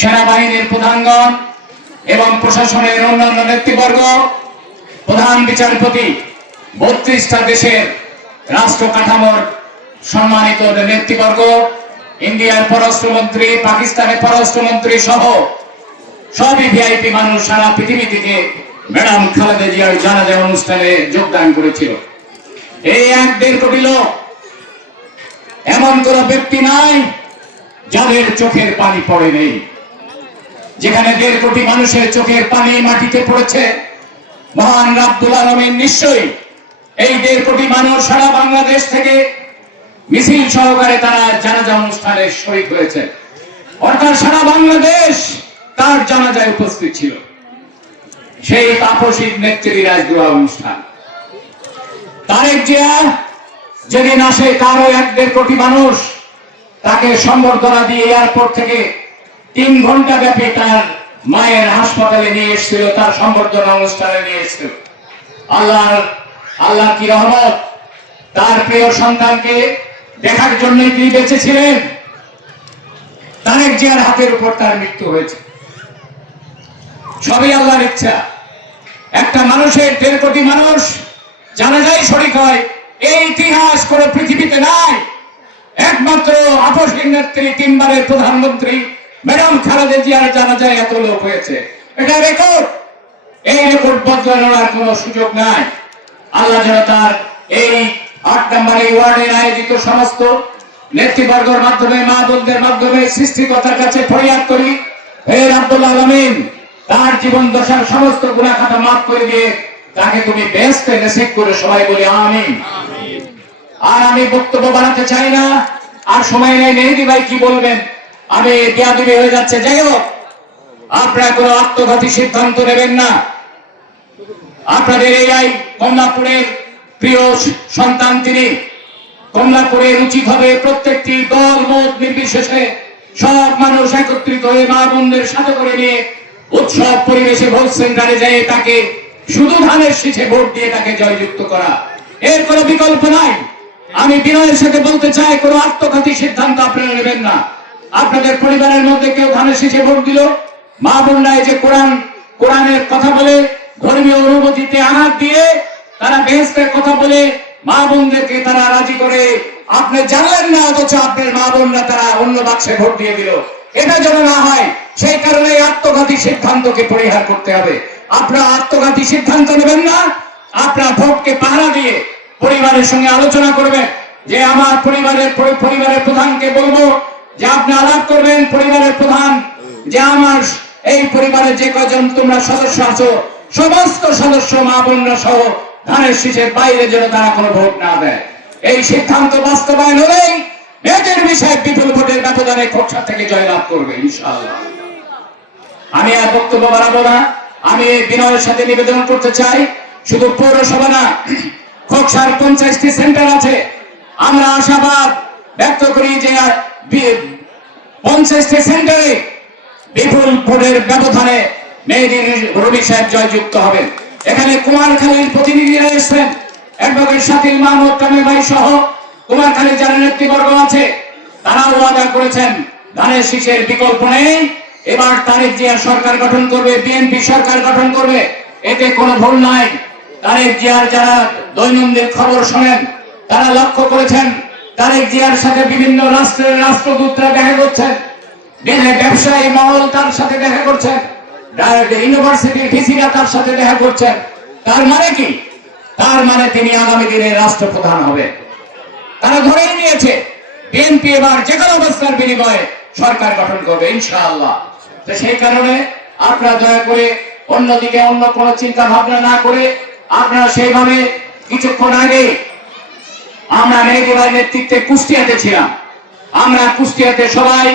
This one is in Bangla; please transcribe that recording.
সেনাবাহিনীর প্রধানগণ এবং প্রশাসনের অন্যান্য নেতৃবর্গ, প্রধান বিচারপতি, বত্রিশটা দেশের রাষ্ট্র কাঠামোর সম্মানিত নেতৃবর্গ, ইন্ডিয়ার পররাষ্ট্রমন্ত্রী, পাকিস্তানের পররাষ্ট্রমন্ত্রী সহ সবই ভিআইপি মানুষ সারা পৃথিবী থেকে ম্যাডাম খালেদা জিয়ার জানাজা অনুষ্ঠানে যোগদান করেছিল। এই এক দেড় কোটি লোক এমন কোন ব্যক্তি নাই যাদের চোখের পানি পড়ে নেই। যেখানে দেড় কোটি মানুষের চোখের পানি মাটিতে পড়েছে, মহান রাব্দুল আলমীর নিশ্চয়ই এই দেড় কোটি মানুষ সারা বাংলাদেশ থেকে মিছিল সহকারে তারা জানাজা অনুষ্ঠানে শহীদ হয়েছে। অর্থাৎ সারা বাংলাদেশ তার জানাজায় উপস্থিত ছিল। সেই তাপসিক নেত্রী রাজগৃহ অনুষ্ঠান। তারেক জিয়া যেদিন আসে তারও এক দেড় কোটি মানুষ, তাকে সম্বর্ধনা দিয়ে এয়ারপোর্ট থেকে তিন ঘণ্টা ব্যাপী তার মায়ের হাসপাতালে নিয়ে এসেছিল, তার সম্বর্ধনা অনুষ্ঠানে নিয়ে এসেছিল। আল্লাহর আল্লাহ কি রহমত? তার প্রিয় সন্তানকে দেখার জন্য তিনি বেঁচে ছিলেন তারেক জিয়ার হাতের উপর তার মৃত্যু হয়েছে। সবই আল্লাহর ইচ্ছা। একটা মানুষের দেড় কোটি মানুষ জানা যায় শরিক হয়, এই ইতিহাস কোন পৃথিবীতে নাই। একমাত্র আপসহীন নেত্রী, তিনবারের প্রধানমন্ত্রী ম্যাডাম খালেদা জিয়ার জানা যায় এত লোক হয়েছে। এটা রেকর্ড এই রেকর্ড বদলানোর আর কোনো সুযোগ নাই। আল্লাহ যেন তার এই আট নম্বর এই ওয়ার্ডের আয়োজিত সমস্ত নেতৃবর্গের মাধ্যমে মা বোনদের মাধ্যমে সৃষ্টিকতার কাছে ফরিয়াদ করি। হে আব্দুল আলমিন তার জীবন দশার সমস্ত গুণা খাতা মাফ করে দিয়ে তাকে তুমি বেস্ট নসিব করে সবাই বলি আমিন। আর আমি বক্তব্য বানাতে চাই না। আর সময় নেই। মেহেদি ভাই কি বলবেন? আমি দেয়াদুবি হয়ে যাচ্ছে, যাই হোক। আপনারা কোনো আত্মঘাতী সিদ্ধান্ত নেবেন না। আপনাদের এই আই, কমলাপুরের প্রিয় সন্তান তিনি। কমলাপুরের উচিত হবে প্রত্যেকটি দল, মত নির্বিশেষে সব মানুষ একত্রিত হয়ে মা বোনদের সাথে করে নিয়ে উৎসব পরিবেশে ভোট সেন্টারে যেয়ে তাকে শুধু ধানের শীষে ভোট দিয়ে তাকে জয়যুক্ত করা। এর কোনো বিকল্প নাই। আমি বিনয়ের সাথে বলতে চাই, কোনো আত্মঘাতী সিদ্ধান্ত আপনারা নেবেন না। আপনাদের পরিবারের মধ্যে কেউ ধানের শীষে ভোট দিল? মা বোনরা যে কোরআন, কোরআনের কথা বলে, ধর্মীয় অনুভূতিতে আঘাত দিয়ে তারা বেহেস্তের কথা বলে, মা বোনদেরকে তারা রাজি করে, আপনি জানলেন না অথচ আপনার মা বোনরা তারা অন্য বাক্সে ভোট দিয়ে দিল। এটা যেন না হয়, সেই কারণে আত্মঘাতী সিদ্ধান্তকে পরিহার করতে হবে। আপনারা আত্মঘাতী সিদ্ধান্ত নেবেন না, আপনার ভোটকে পাহারা দিয়ে পরিবারের সঙ্গে আলোচনা করবেন। যে আমার পরিবারের পরিবারের প্রধানকে বলব যে আপনি আলাপ করবেন পরিবারের প্রধান, যে আমার এই পরিবারের যে কজন তোমরা সদস্য আছো, সমস্ত সদস্য মা বোনরা সহ ধানের শীষের বাইরে যেন তারা কোনো ভোট না দেয়। এই সিদ্ধান্ত বাস্তবায়ন হলেই মেয়েদের বিষয়ে বিপুল ভোটের ব্যবধানে থেকে জয়লাভ করবে আমি আর বক্তব্য বাড়াবো না। আমি বিনয়ের সাথে নিবেদন করতে চাই, শুধু পৌরসভা না খোকসার পঞ্চাশটি সেন্টার আছে। আমরা আশাবাদ ব্যক্ত করি যে পঞ্চাশটি সেন্টারে বিপুল ভোটের ব্যবধানে মেহেদির রবি সাহেব জয়যুক্ত হবেন। এখানে কুমারখালীর প্রতিনিধিরা এসছেন। অ্যাডভোকেট শাকিল মাহমুদ কামে ভাই সহ কুমারখালীর যারা নেতৃবর্গ আছে, তারাও ওয়াদা করেছেন, ধানের শীষের বিকল্প নেই। এবার তারেক জিয়া সরকার গঠন করবে, বিএনপি সরকার গঠন করবে, এতে কোনো ভুল নাই। তারেক জিয়ার যারা দৈনন্দিন খবর শোনেন, তারা লক্ষ্য করেছেন তারেক জিয়ার সাথে বিভিন্ন রাষ্ট্রের রাষ্ট্রদূতরা দেখা করছেন ব্যবসায়ী মহল তার সাথে দেখা করছেন ইউনিভার্সিটি ভিসিরা তার সাথে দেখা করছেন তার মানে কি? তার মানে তিনি আগামী দিনে রাষ্ট্রপ্রধান হবে। তারা ধরেই নিয়েছে বিএনপি এবার যে কোনো অবস্থার বিনিময়ে সরকার গঠন করবে, ইনশাআল্লাহ। তো সেই কারণে আপনারা দয়া করে অন্যদিকে অন্য কোনো চিন্তা ভাবনা না করে আপনারা সেইভাবে কিছুক্ষণ আগে আমরা ভাই নেতৃত্বে কুষ্টিয়াতে ছিলাম। আমরা কুষ্টিয়াতে সবাই